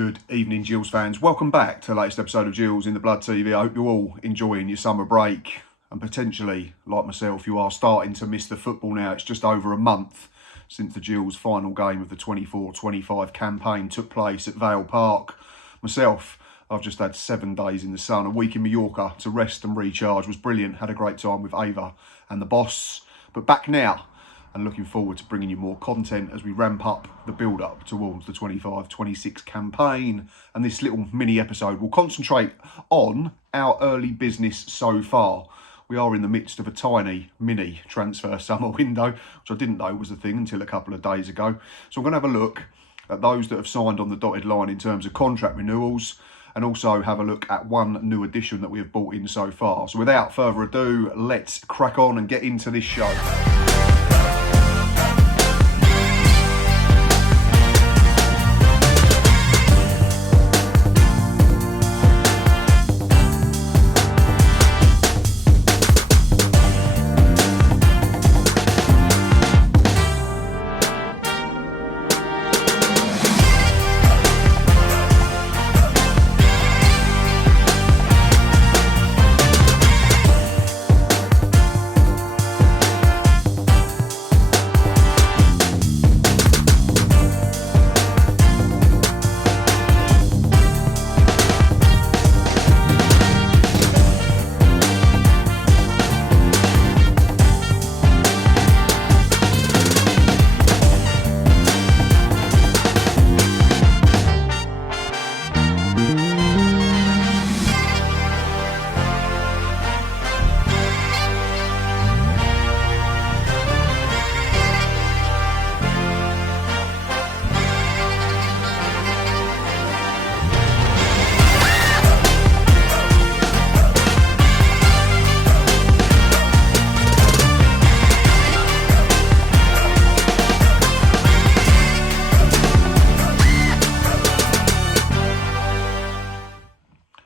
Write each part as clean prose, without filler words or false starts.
Good evening, Gills fans. Welcome back to the latest episode of Gills in the Blood TV. I hope you're all enjoying your summer break, and potentially, like myself, you are starting to miss the football now. It's just over a month since the Gills' final game of the 24-25 campaign took place at Vale Park. Myself, I've just had 7 days in the sun, a week in Mallorca to rest and recharge. Was brilliant, had a great time with Ava and the boss. But back now, and looking forward to bringing you more content as we ramp up the build-up towards the 25-26 campaign. And this little mini episode will concentrate on our early business so far. We are in the midst of a tiny mini transfer summer window, which I didn't know was a thing until a couple of days ago. So I'm going to have a look at those that have signed on the dotted line in terms of contract renewals, and also have a look at one new addition that we have brought in so far. So without further ado, let's crack on and get into this show.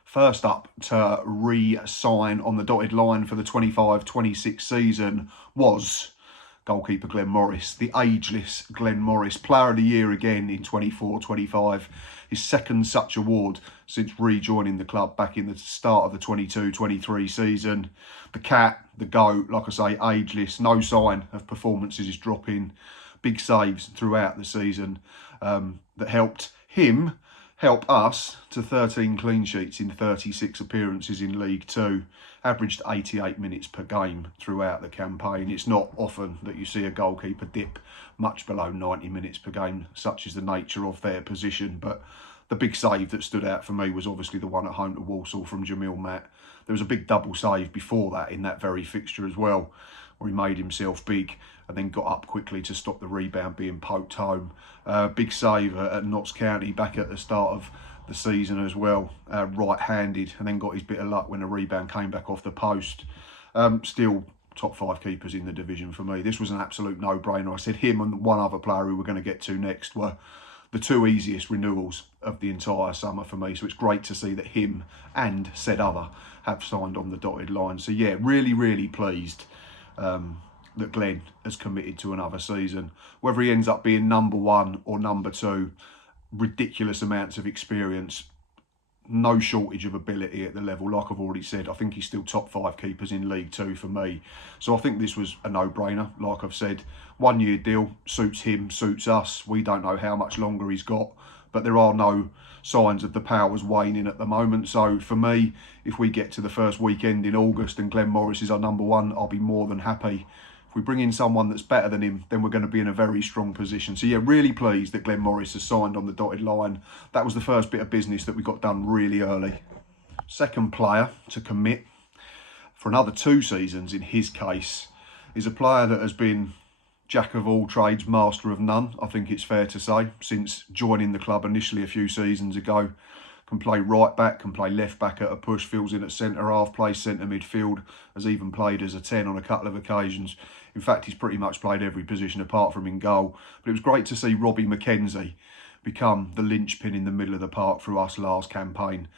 First up to re-sign on the dotted line for the 25-26 season was goalkeeper Glenn Morris, the ageless Glenn Morris, Player of the Year again in 24-25, his second such award since rejoining the club back in the start of the 22-23 season. The cat, the goat, like I say, ageless, no sign of performances is dropping, big saves throughout the season that helped him help us to 13 clean sheets in 36 appearances in League Two, averaged 88 minutes per game throughout the campaign. It's not often that you see a goalkeeper dip much below 90 minutes per game, such is the nature of their position. But the big save that stood out for me was obviously the one at home to Walsall from Jamil Matt. There was a big double save before that in that very fixture as well, where he made himself big and then got up quickly to stop the rebound being poked home. Big save at Notts County back at the start of the season as well, right-handed, and then got his bit of luck when the rebound came back off the post. Still top 5 keepers in the division for me. This was an absolute no-brainer. I said him and one other player who we're going to get to next were the 2 easiest renewals of the entire summer for me. So it's great to see that him and said other have signed on the dotted line. So yeah, really, really pleased that Glenn has committed to another season. Whether he ends up being number 1 or number 2, ridiculous amounts of experience, no shortage of ability at the level. Like I've already said, I think he's still top 5 keepers in League Two for me. So I think this was a no-brainer. Like I've said, 1-year deal, suits him, suits us. We don't know how much longer he's got, but there are no signs of the powers waning at the moment. So for me, if we get to the first weekend in August and Glenn Morris is our number 1, I'll be more than happy. If we bring in someone that's better than him, then we're going to be in a very strong position. So yeah, really pleased that Glenn Morris has signed on the dotted line. That was the first bit of business that we got done really early. Second player to commit for another 2 seasons in his case is a player that has been jack of all trades, master of none, I think it's fair to say, since joining the club initially a few seasons ago. Can play right back, can play left back at a push, fills in at centre half, plays centre midfield, has even played as a 10 on a couple of occasions. In fact, he's pretty much played every position apart from in goal. But it was great to see Robbie McKenzie become the linchpin in the middle of the park through us last campaign.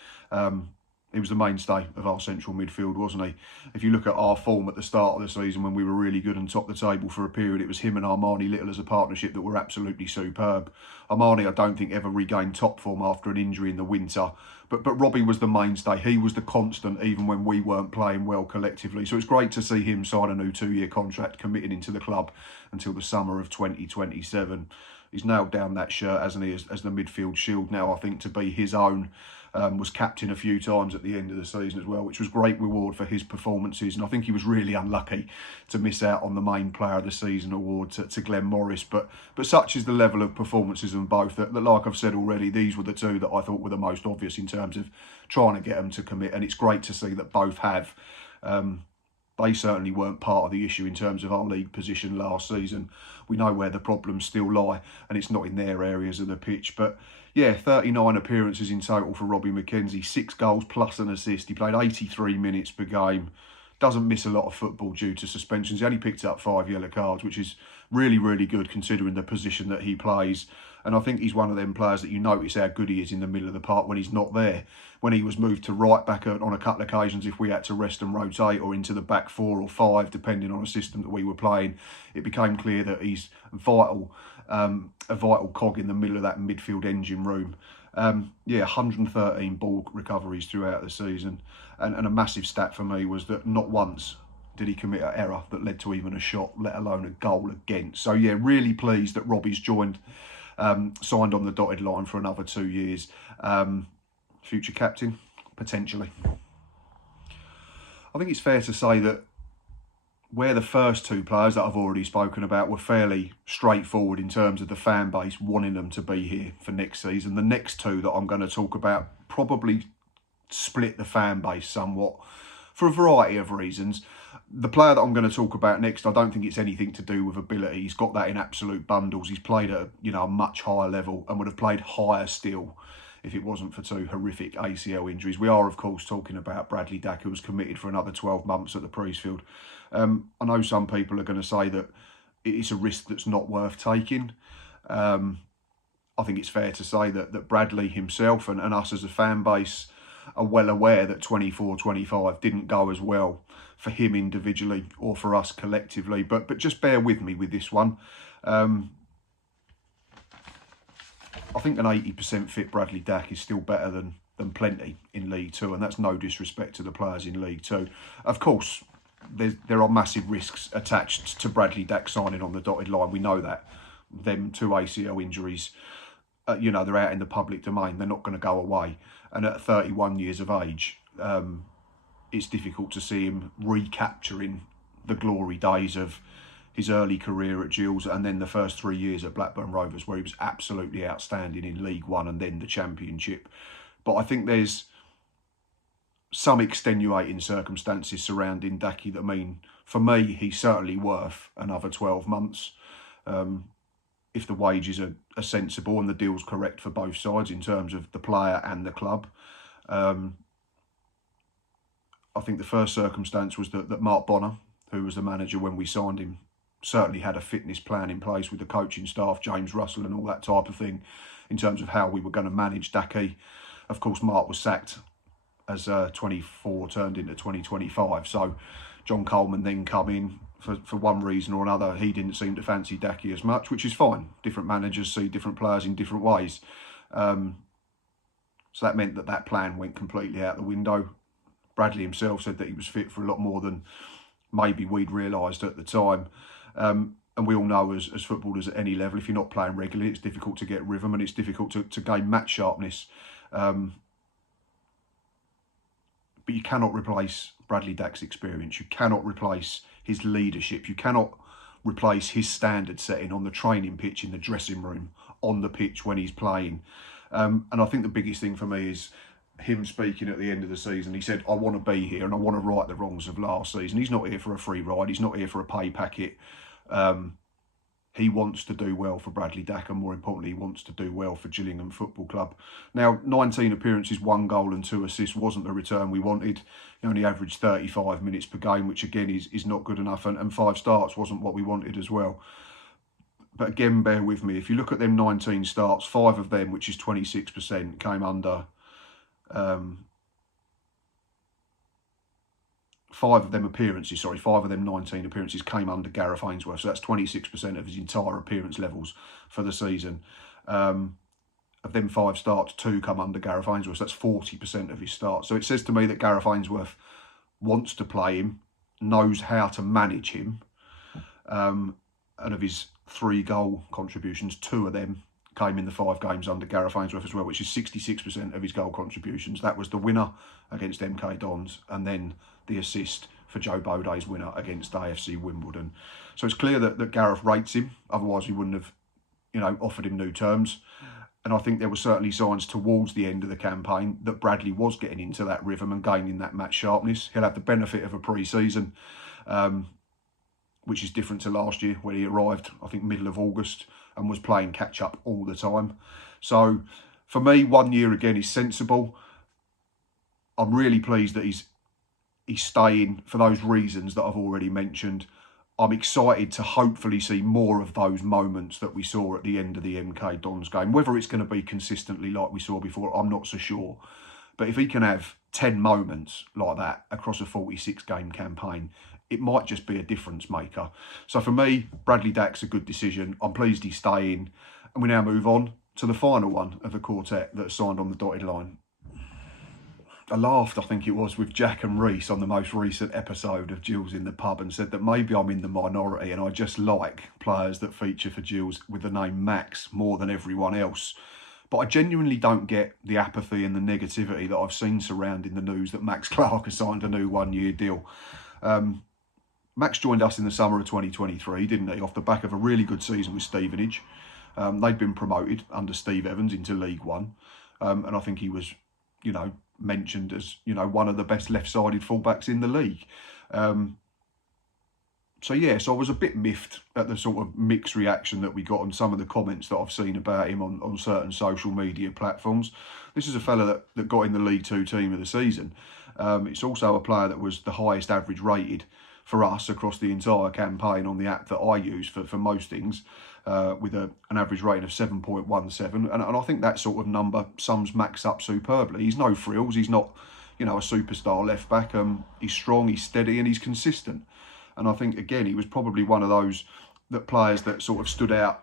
He was the mainstay of our central midfield, wasn't he? If you look at our form at the start of the season when we were really good and topped the table for a period, it was him and Armani Little as a partnership that were absolutely superb. Armani, I don't think, ever regained top form after an injury in the winter. But Robbie was the mainstay. He was the constant even when we weren't playing well collectively. So it's great to see him sign a new 2-year contract, committed into the club until the summer of 2027. He's nailed down that shirt, hasn't he, as the midfield shield now, I think, to be his own. Was captain a few times at the end of the season as well, which was great reward for his performances. And I think he was really unlucky to miss out on the main player of the season award to Glenn Morris. But such is the level of performances in both that, like I've said already, these were the two that I thought were the most obvious in terms of trying to get them to commit. And it's great to see that both have. They certainly weren't part of the issue in terms of our league position last season. We know where the problems still lie, and it's not in their areas of the pitch. But yeah, 39 appearances in total for Robbie McKenzie, 6 goals plus an assist. He played 83 minutes per game. Doesn't miss a lot of football due to suspensions. He only picked up 5 yellow cards, which is really, really good considering the position that he plays. And I think he's one of them players that you notice how good he is in the middle of the park when he's not there. When he was moved to right back on a couple of occasions, if we had to rest and rotate, or into the back 4 or 5, depending on a system that we were playing, it became clear that he's vital, a vital cog in the middle of that midfield engine room. Yeah, 113 ball recoveries throughout the season. And a massive stat for me was that not once did he commit an error that led to even a shot, let alone a goal against. So yeah, really pleased that Robbie's signed on the dotted line for another 2 years. Future captain, potentially. I think it's fair to say that where the first 2 players that I've already spoken about were fairly straightforward in terms of the fan base wanting them to be here for next season, the next 2 that I'm going to talk about probably split the fan base somewhat for a variety of reasons. The player that I'm going to talk about next, I don't think it's anything to do with ability. He's got that in absolute bundles. He's played at a much higher level and would have played higher still if it wasn't for 2 horrific ACL injuries. We are, of course, talking about Bradley Dack, who was committed for another 12 months at the Priestfield. I know some people are going to say that it's a risk that's not worth taking. I think it's fair to say that Bradley himself and us as a fan base are well aware that 24-25 didn't go as well for him individually or for us collectively. But just bear with me with this one. I think an 80% fit Bradley Dack is still better than plenty in League Two, and that's no disrespect to the players in League Two. Of course, there are massive risks attached to Bradley Dack signing on the dotted line. We know that. Them 2 ACL injuries, they're out in the public domain. They're not going to go away. And at 31 years of age, it's difficult to see him recapturing the glory days of his early career at Gills and then the first 3 years at Blackburn Rovers, where he was absolutely outstanding in League One and then the Championship. But I think there's some extenuating circumstances surrounding Dacky that mean, for me, he's certainly worth another 12 months. If the wages are sensible and the deal's correct for both sides in terms of the player and the club. I think the first circumstance was that Mark Bonner, who was the manager when we signed him, certainly had a fitness plan in place with the coaching staff, James Russell and all that type of thing, in terms of how we were going to manage Dacky. Of course, Mark was sacked as 24 turned into 2025. So John Coleman then come in. For one reason or another, he didn't seem to fancy Dacky as much, which is fine. Different managers see different players in different ways. So that meant that plan went completely out the window. Bradley himself said that he was fit for a lot more than maybe we'd realised at the time. And we all know as footballers at any level, if you're not playing regularly, it's difficult to get rhythm and it's difficult to gain match sharpness. But you cannot replace Bradley Dack's experience. You cannot replace his leadership. You cannot replace his standard setting on the training pitch, in the dressing room, on the pitch when he's playing. And I think the biggest thing for me is him speaking at the end of the season. He said, I want to be here and I want to right the wrongs of last season. He's not here for a free ride. He's not here for a pay packet. He wants to do well for Bradley Dack, and more importantly, he wants to do well for Gillingham Football Club. Now, 19 appearances, 1 goal and 2 assists wasn't the return we wanted. He only averaged 35 minutes per game, which again is not good enough, and 5 starts wasn't what we wanted as well. But again, bear with me. If you look at them 19 starts, 5 of them, which is 26%, came under 5 of them 19 appearances came under Gareth Ainsworth. So that's 26% of his entire appearance levels for the season. Of them 5 starts, 2 come under Gareth Ainsworth. So that's 40% of his starts. So it says to me that Gareth Ainsworth wants to play him, knows how to manage him. And of his 3 goal contributions, 2 of them came in the 5 games under Gareth Ainsworth as well, which is 66% of his goal contributions. That was the winner against MK Dons, and then the assist for Joe Boday's winner against AFC Wimbledon. So it's clear that Gareth rates him, otherwise we wouldn't have, offered him new terms. And I think there were certainly signs towards the end of the campaign that Bradley was getting into that rhythm and gaining that match sharpness. He'll have the benefit of a pre-season, which is different to last year when he arrived, I think, middle of August and was playing catch-up all the time. So for me, 1 year again is sensible. I'm really pleased that he's staying for those reasons that I've already mentioned. I'm excited to hopefully see more of those moments that we saw at the end of the MK Dons game. Whether it's going to be consistently like we saw before, I'm not so sure. But if he can have 10 moments like that across a 46-game campaign, it might just be a difference maker. So for me, Bradley Dack's a good decision. I'm pleased he's staying. And we now move on to the final one of the quartet that signed on the dotted line. I laughed, I think it was, with Jack and Reese on the most recent episode of Gills in the Pub and said that maybe I'm in the minority and I just like players that feature for Gills with the name Max more than everyone else. But I genuinely don't get the apathy and the negativity that I've seen surrounding the news that Max Clark has signed a new 1-year deal. Max joined us in the summer of 2023, didn't he, off the back of a really good season with Stevenage. They'd been promoted under Steve Evans into League One. And I think he was, mentioned as, one of the best left-sided fullbacks in the league. So I was a bit miffed at the sort of mixed reaction that we got on some of the comments that I've seen about him on certain social media platforms. This is a fella that got in the League Two team of the season. It's also a player that was the highest average rated for us across the entire campaign on the app that I use for most things, with an average rating of 7.17. And I think that sort of number sums Max up superbly. He's no frills. He's not, a superstar left back. He's strong, he's steady, and he's consistent. And I think, again, he was probably one of those players that sort of stood out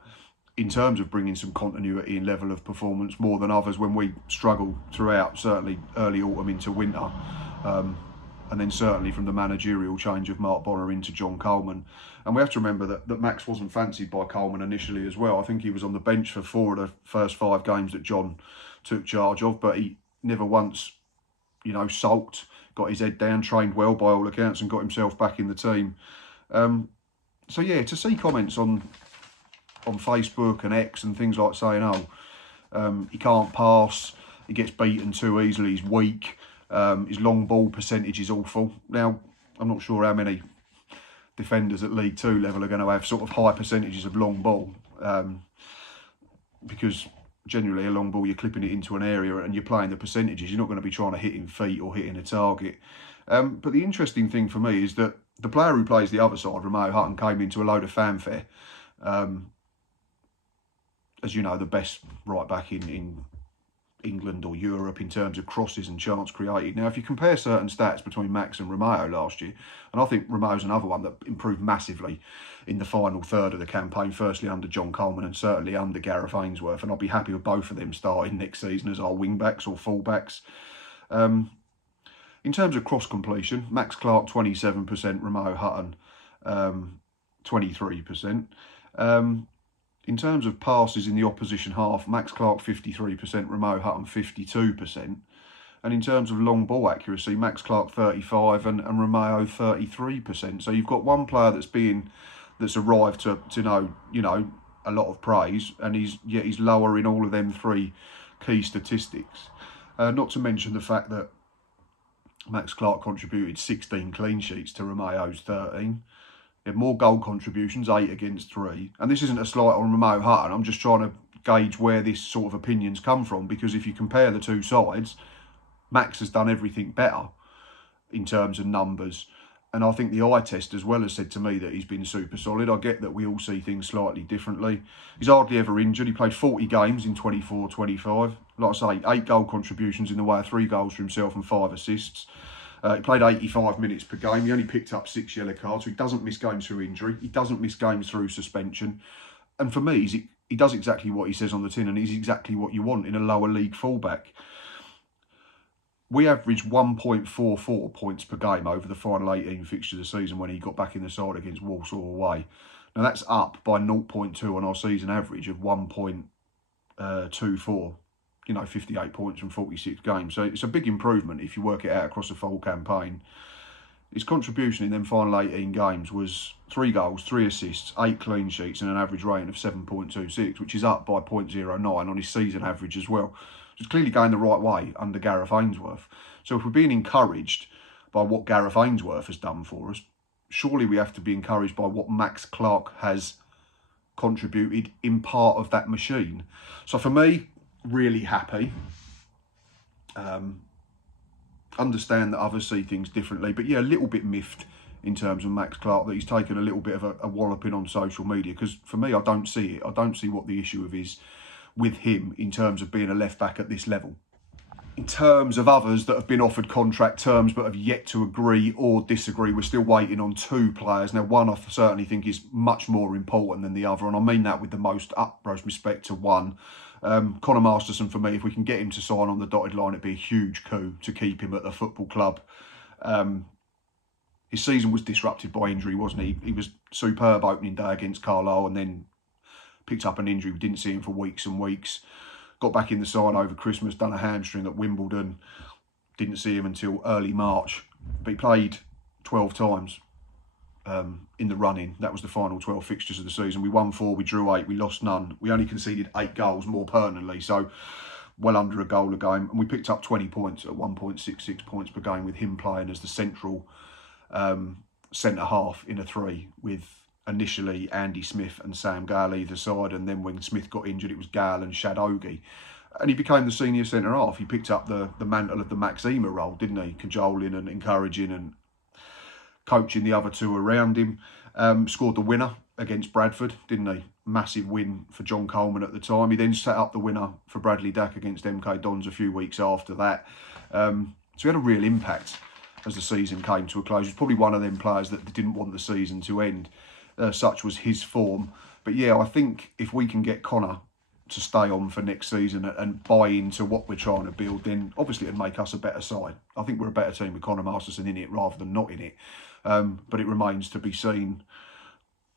in terms of bringing some continuity and level of performance more than others when we struggled throughout, certainly early autumn into winter. And then certainly from the managerial change of Mark Bonner into John Coleman. And we have to remember that Max wasn't fancied by Coleman initially as well. I think he was on the bench for 4 of the first 5 games that John took charge of, but he never once, sulked, got his head down, trained well by all accounts, and got himself back in the team. To see comments on Facebook and X and things like saying, he can't pass, he gets beaten too easily, he's weak, his long ball percentage is awful. Now, I'm not sure how many defenders at League Two level are going to have sort of high percentages of long ball, because generally a long ball, you're clipping it into an area and you're playing the percentages. You're not going to be trying to hit in feet or hitting a target. But the interesting thing for me is that the player who plays the other side, Romeo Hutton, came into a load of fanfare. As you know, the best right back in England or Europe in terms of crosses and chance created. Now, if you compare certain stats between Max and Romeo last year, and I think Romeo's another one that improved massively in the final third of the campaign, firstly under John Coleman and certainly under Gareth Ainsworth, and I'll be happy with both of them starting next season as our wing-backs or full-backs. In terms of cross completion, Max Clark 27%, Romeo Hutton 23%. In terms of passes in the opposition half, Max Clark 53%, Romeo Hutton 52%. And in terms of long ball accuracy, Max Clark 35% and Romeo 33%. So you've got one player that's arrived to know a lot of praise, and he's lower in all of them 3 key statistics. Not to mention the fact that Max Clark contributed 16 clean sheets to Romeo's 13. He had more goal contributions, 8 against 3. And this isn't a slight on Romeo Hutton. I'm just trying to gauge where this sort of opinions come from, because if you compare the 2 sides, Max has done everything better in terms of numbers. And I think the eye test as well has said to me that he's been super solid. I get that we all see things slightly differently. He's hardly ever injured. He played 40 games in 24-25. Like I say, 8 goal contributions in the way of 3 goals for himself and 5 assists. He played 85 minutes per game. He only picked up 6 yellow cards. So he doesn't miss games through injury. He doesn't miss games through suspension. And for me, he does exactly what he says on the tin, and he's exactly what you want in a lower league fullback. We averaged 1.44 points per game over the final 18 fixtures of the season when he got back in the side against Walsall away. Now that's up by 0.2 on our season average of 1.24. 58 points from 46 games. So it's a big improvement if you work it out across the full campaign. His contribution in them final 18 games was 3 goals, 3 assists, 8 clean sheets and an average rating of 7.26, which is up by 0.09 on his season average as well. So it's clearly going the right way under Gareth Ainsworth. So if we're being encouraged by what Gareth Ainsworth has done for us, surely we have to be encouraged by what Max Clark has contributed in part of that machine. So for me, really happy. Understand that others see things differently, but yeah, a little bit miffed in terms of Max Clark, that he's taken a little bit of a walloping on social media, because for me, I don't see it. I don't see what the issue is with him in terms of being a left back at this level. In terms of others that have been offered contract terms but have yet to agree or disagree, we're still waiting on 2 players. Now, one I certainly think is much more important than the other, and I mean that with the most utmost respect to one. Conor Masterson, for me, if we can get him to sign on the dotted line, it'd be a huge coup to keep him at the football club. His season was disrupted by injury, wasn't he? He was superb opening day against Carlisle and then picked up an injury. We didn't see him for weeks and weeks. Got back in the side over Christmas, done a hamstring at Wimbledon. Didn't see him until early March. But he played 12 times in the run-in. That was the final 12 fixtures of the season. We won 4, we drew 8, we lost none. We only conceded 8 goals, more pertinently. So well under a goal a game. And we picked up 20 points at 1.66 points per game with him playing as the central centre-half in a 3 with initially Andy Smith and Sam Gale either side, and then when Smith got injured it was Gale and Shad Ogie, and he became the senior centre half. He picked up the mantle of the Maxima role, didn't he, cajoling and encouraging and coaching the other 2 around him. Scored the winner against Bradford, didn't he? Massive win for John Coleman at the time. He then set up the winner for Bradley Dack against MK Dons a few weeks after that. So he had a real impact as the season came to a close. He was probably one of them players that didn't want the season to end. Such was his form. But yeah, I think if we can get Conor to stay on for next season and buy into what we're trying to build, then obviously it'd make us a better side. I think we're a better team with Conor Masterson in it rather than not in it. But it remains to be seen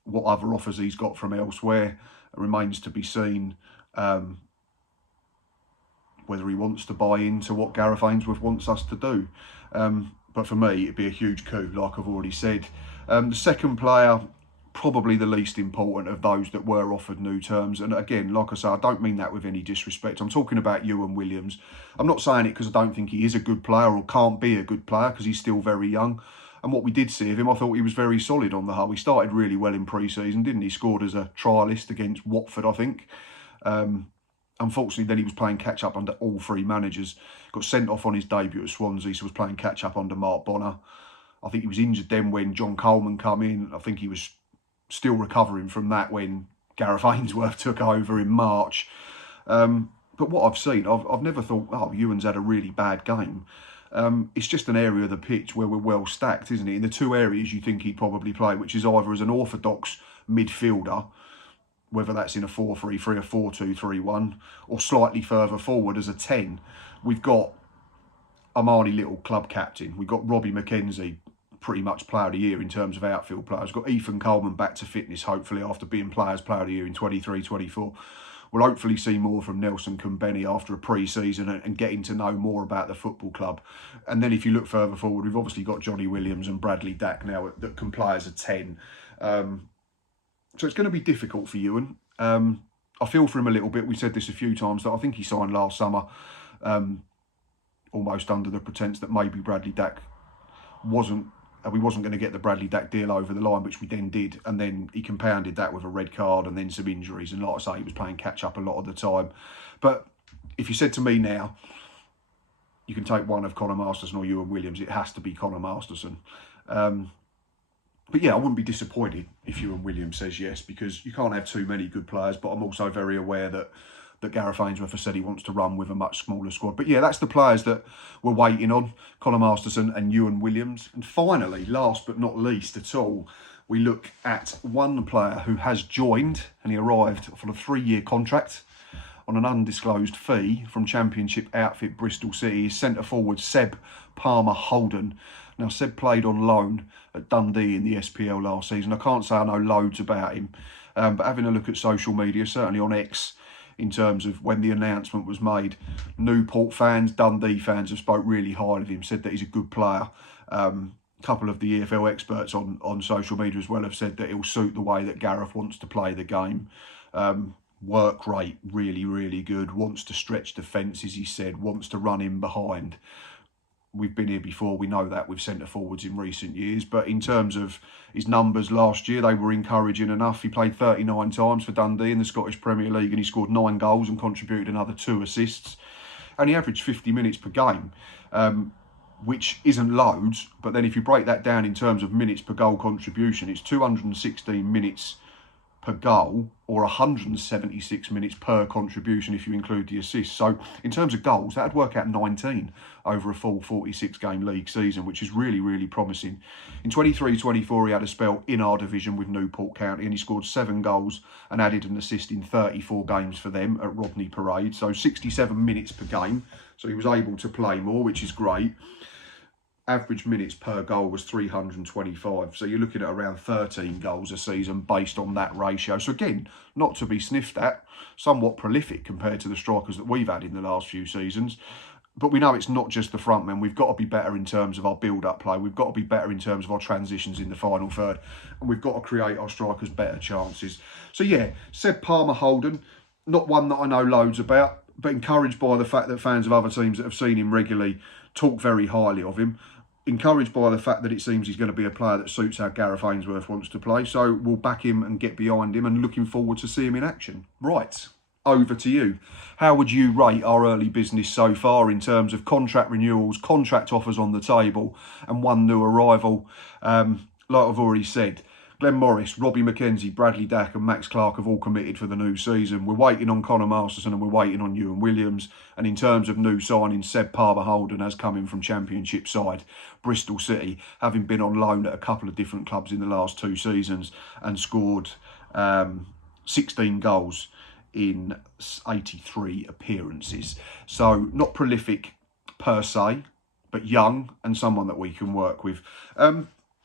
what other offers he's got from elsewhere. It remains to be seen whether he wants to buy into what Gareth Ainsworth wants us to do. But for me, it'd be a huge coup, like I've already said. The second player, probably the least important of those that were offered new terms. And again, like I say, I don't mean that with any disrespect. I'm talking about Ewan Williams. I'm not saying it because I don't think he is a good player or can't be a good player, because he's still very young. And what we did see of him, I thought he was very solid on the whole. He started really well in pre-season, didn't he? Scored as a trialist against Watford, I think. Unfortunately, then he was playing catch-up under all 3 managers. Got sent off on his debut at Swansea, so was playing catch-up under Mark Bonner. I think he was injured then when John Coleman come in. I think he was still recovering from that when Gareth Ainsworth took over in March. But what I've seen, I've never thought, oh, Ewan's had a really bad game. It's just an area of the pitch where we're well stacked, isn't it? In the 2 areas you think he'd probably play, which is either as an orthodox midfielder, whether that's in a 4-3-3, a 4-2-3-1, or slightly further forward as a 10. We've got Armani Little, club captain. We've got Robbie McKenzie, pretty much player of the year in terms of outfield players. We've got Ethan Coleman back to fitness, hopefully, after being player of the year in 23-24. We'll hopefully see more from Nelson Kumbeni after a pre-season and getting to know more about the football club. And then if you look further forward, we've obviously got Johnny Williams and Bradley Dack now that can play as a 10. So it's going to be difficult for Ewan. I feel for him a little bit. We said this a few times, that I think he signed last summer almost under the pretence that maybe Bradley Dack we wasn't going to get the Bradley Dack deal over the line, which we then did. And then he compounded that with a red card and then some injuries. And like I say, he was playing catch up a lot of the time. But if you said to me now, you can take one of Conor Masterson or Ewan Williams, it has to be Conor Masterson. But yeah, I wouldn't be disappointed if Ewan Williams says yes, because you can't have too many good players. But I'm also very aware that that Gareth Ainsworth has said he wants to run with a much smaller squad. But yeah, that's the players that we're waiting on, Conor Masterson and Ewan Williams. And finally, last but not least at all, we look at one player who has joined, and he arrived for a 3-year contract on an undisclosed fee from Championship outfit Bristol City. Centre forward Seb Palmer Holden. Now, Seb played on loan at Dundee in the SPL last season. I can't say I know loads about him, but having a look at social media, certainly on X, in terms of when the announcement was made, Newport fans, Dundee fans have spoke really highly of him, said that he's a good player. A couple of the EFL experts on social media as well have said that he'll suit the way that Gareth wants to play the game. Work rate, really, really good. Wants to stretch defences, he said. Wants to run in behind. We've been here before, we know that with centre forwards in recent years. But in terms of his numbers last year, they were encouraging enough. He played 39 times for Dundee in the Scottish Premier League and he scored 9 goals and contributed another 2 assists. And he averaged 50 minutes per game, which isn't loads. But then if you break that down in terms of minutes per goal contribution, it's 216 minutes per goal or 176 minutes per contribution if you include the assists. So in terms of goals, that'd work out 19 over a full 46-game league season, which is really, really promising. In 23-24, he had a spell in our division with Newport County and he scored 7 goals and added an assist in 34 games for them at Rodney Parade. So 67 minutes per game. So he was able to play more, which is great. Average minutes per goal was 325. So you're looking at around 13 goals a season based on that ratio. So again, not to be sniffed at, somewhat prolific compared to the strikers that we've had in the last few seasons. But we know it's not just the front men. We've got to be better in terms of our build-up play. We've got to be better in terms of our transitions in the final third. And we've got to create our strikers better chances. So yeah, Seb Palmer Holden, not one that I know loads about, but encouraged by the fact that fans of other teams that have seen him regularly talk very highly of him. Encouraged by the fact that it seems he's going to be a player that suits how Gareth Ainsworth wants to play. So we'll back him and get behind him and looking forward to see him in action. Right, over to you. How would you rate our early business so far in terms of contract renewals, contract offers on the table and one new arrival? Like I've already said, Glenn Morris, Robbie McKenzie, Bradley Dack and Max Clark have all committed for the new season. We're waiting on Conor Masterson and we're waiting on Ewan Williams. And in terms of new signings, Seb Palmer Holden has come in from Championship side Bristol City, having been on loan at a couple of different clubs in the last 2 seasons and scored 16 goals in 83 appearances. So not prolific per se, but young and someone that we can work with.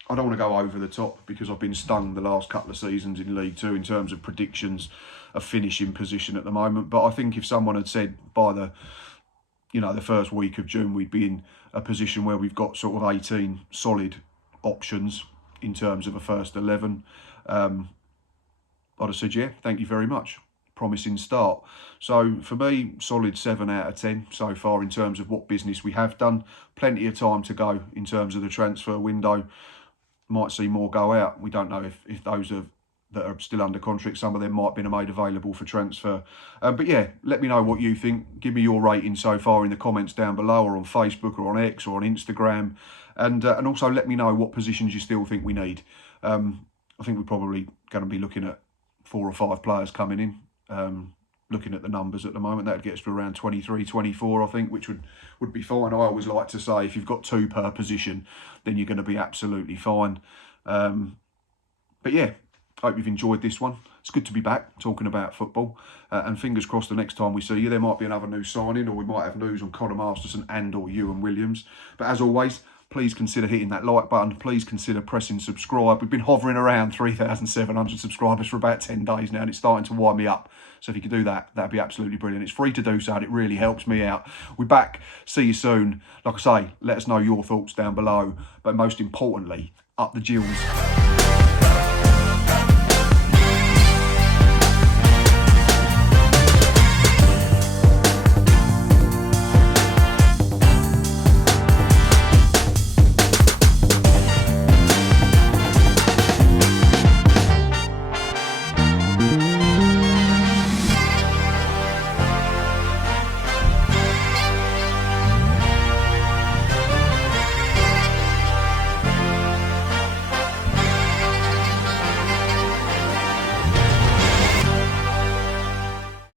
I don't want to go over the top because I've been stung the last couple of seasons in League 2 in terms of predictions of finishing position at the moment. But I think if someone had said by the first week of June we'd be in a position where we've got sort of 18 solid options in terms of a first 11, I'd have said, yeah, thank you very much. Promising start. So for me, solid 7 out of 10 so far in terms of what business we have done. Plenty of time to go in terms of the transfer window. Might see more go out. We don't know if those that are still under contract, some of them might be made available for transfer. But yeah, let me know what you think. Give me your rating so far in the comments down below, or on Facebook, or on X, or on Instagram, and also let me know what positions you still think we need. I think we're probably going to be looking at 4 or 5 players coming in. Looking at the numbers at the moment, that gets to around 23, 24, I think, which would be fine. I always like to say if you've got 2 per position, then you're going to be absolutely fine. But yeah, hope you've enjoyed this one. It's good to be back talking about football. And fingers crossed the next time we see you, there might be another new signing, or we might have news on Conor Masterson and or Ewan Williams. But as always, please consider hitting that like button. Please consider pressing subscribe. We've been hovering around 3,700 subscribers for about 10 days now, and it's starting to wind me up. So if you could do that, that'd be absolutely brilliant. It's free to do so, and it really helps me out. We're back. See you soon. Like I say, let us know your thoughts down below. But most importantly, up the Gills.